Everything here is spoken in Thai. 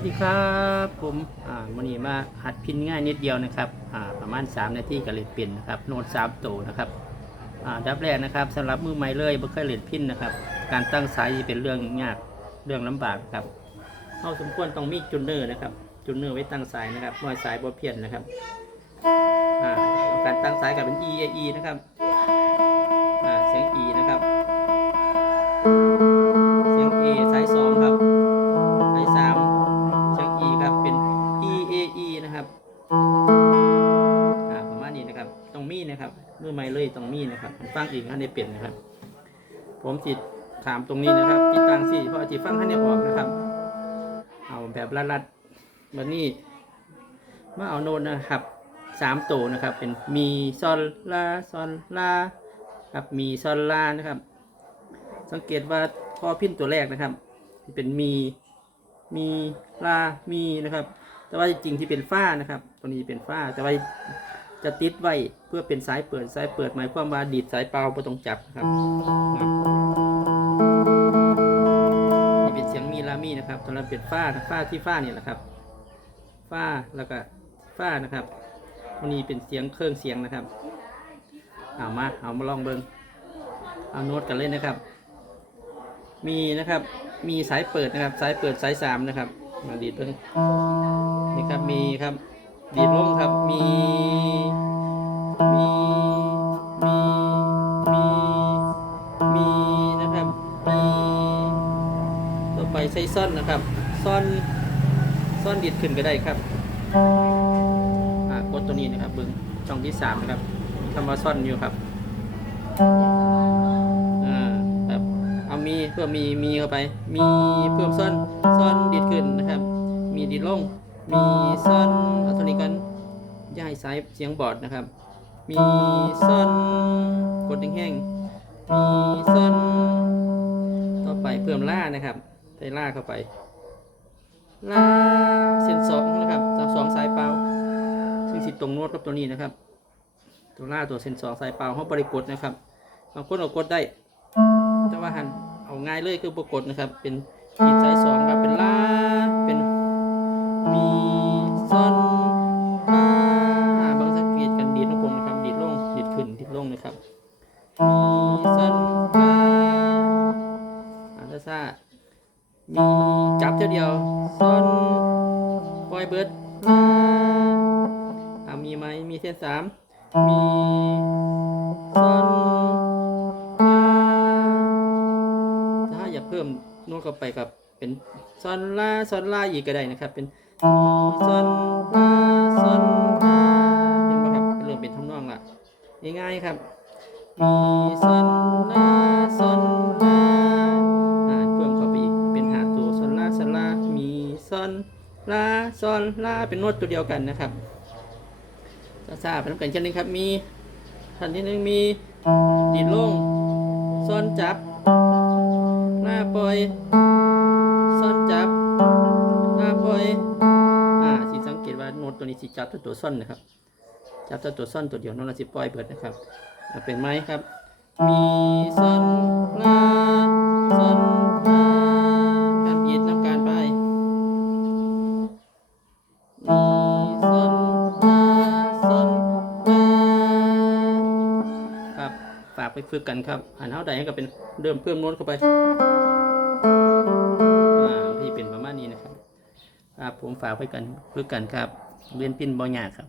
ผมอ่ามันนี้มาหัดพินง่ายนิดเดียวนะครับอ่าประมาณ 3 นาทีก็เล่นเป็นนะครับโน้ต3ตัวนะครับอ่าดับแรกนะครับสำหรับมือใหม่เลยบ่เคยเล่นพินนะครับ การตั้งสายเป็นเรื่องยากเรื่องลำบากครับเราสมควรต้องมีจุนเนอร์นะครับจุนเนอร์ไว้ตั้งสายนะครับมอยสายบ่เพี้ยนนะครับอ่าการตั้งสายกับเป็น E A E นะครับอ่าเสียง E นะครับ นะครับเมื่อไม่เลยต้องมีนะครับฟังอีกท่านได้เปลี่ยนนะครับ ผมจิตถามตรงนี้นะครับจิตตังสี่เพราะจิตฟังท่านได้ออกนะครับ เอาแบบรัดๆแบบนี้มาเอาโน้ตนะครับสามตัวนะครับ เป็นมีซอลลาซอลลาครับมีซอลลานะครับ สังเกตว่าข้อพิ้นตัวแรกนะครับที่เป็นมีมีลามีนะครับ แต่ว่าจริงที่เป็นฝ้านะครับ ตัวนี้เป็นฝ้าแต่ว่า จะติดไว้เพื่อเป็นสายเปิดสายเปิดหมายความว่าดีดสายเปล่าไม่ต้องจับครับนี่เป็นเสียงมีลามีนะครับตัวนั้นเป็นฝ้านะฝ้าที่ฝ้านี่แหละครับฝ้าแล้วก็ฝ้านะครับตัวนี้เป็นเสียงเครื่องเสียงนะครับเอามาเอามาลองเบิงเอาโน้ตกันเลยนะครับ มีนะครับมีสายเปิดนะครับ สายเปิดสายสามนะครับมาดีดเพิ่งนี่ครับมีครับดีดลงครับมี มีมีมีมีนะครับมีต่อไปใส่ซ่อนนะครับซ่อนซ่อนดีดขึ้นก็ได้ครับอ่ากดตัวนี้นะครับเบิ้งช่องที่สามนะครับมีคำว่าซ่อนอยู่ครับอ่าครับเอามีเพิ่มมีมีเข้าไป มีเพิ่มซ่อนซ่อนดีดขึ้นนะครับ มีดีดลงมีซ่อนเอาเท่านี้กันย่าให้สายเสียงบอร์ดนะครับ มีซอนกดแห้งๆมีซอนต่อไปเพิ่มล่านะครับใส่ล่าเข้าไปล่าเส้นสองนะครับสองสองสายเปล่าซึ่งสิตรงโน้ตกับตัวนี้นะครับ ตัวล่าตัวเส้นสองสายเปล่าเขาบริกดนะครับบางคนเอากดได้ แต่ว่าหันเอาง่ายเลยคือปรากฏนะครับ เป็นขีดสายสองครับเป็นล่า นะครับมีซอนลาอ่าถ้าซ่ามีจับเท่าเดียวซอนปล่อยเบิร์ดลาอ่ามีไหมมีเส้นสามมีซอนถ้าอยากเพิ่มโน้ตเข้าไปกับเป็นซอนลาซอนลาอีกก็ได้นะครับ เป็นมีซอนลาซอนลาเห็นไหมครับเริ่มเป็นทำนองละ ง่ายๆครับมีซนลาซนลาอ่าเพิ่มเข้าไปอีกเป็นหาตัวซนลาซนลามีซนลาซนลาเป็นโน้ตตัวเดียวกันนะครับซาๆเป็นกันเช่นนี้ครับมีทันที่หนึ่งมีดีดลงซนจับหน้าปล่อยซนจับหน้าปล่อยอ่าสิสังเกตว่าโน้ตตัวนี้สิจับตัวตัวซ่อนนะครับ จับตัวตัวซ่อนตัวเดียวโน้ตเราสิปล่อยเบิดนะครับอ่าเป็นไหมครับ มีซ่อนลาซ่อนลาการบีดนำการไปมีซ่อนลาซ่อนลาครับฝากไปฝึกกันครับอ่านเท่าใดก็เป็นเริ่มเพิ่มโน้ตเข้าไปอ่าพี่เป็นประมาณนี้นะครับครับผมฝากไว้กันฝึกกันครับเรียนพินบ่ยากครับ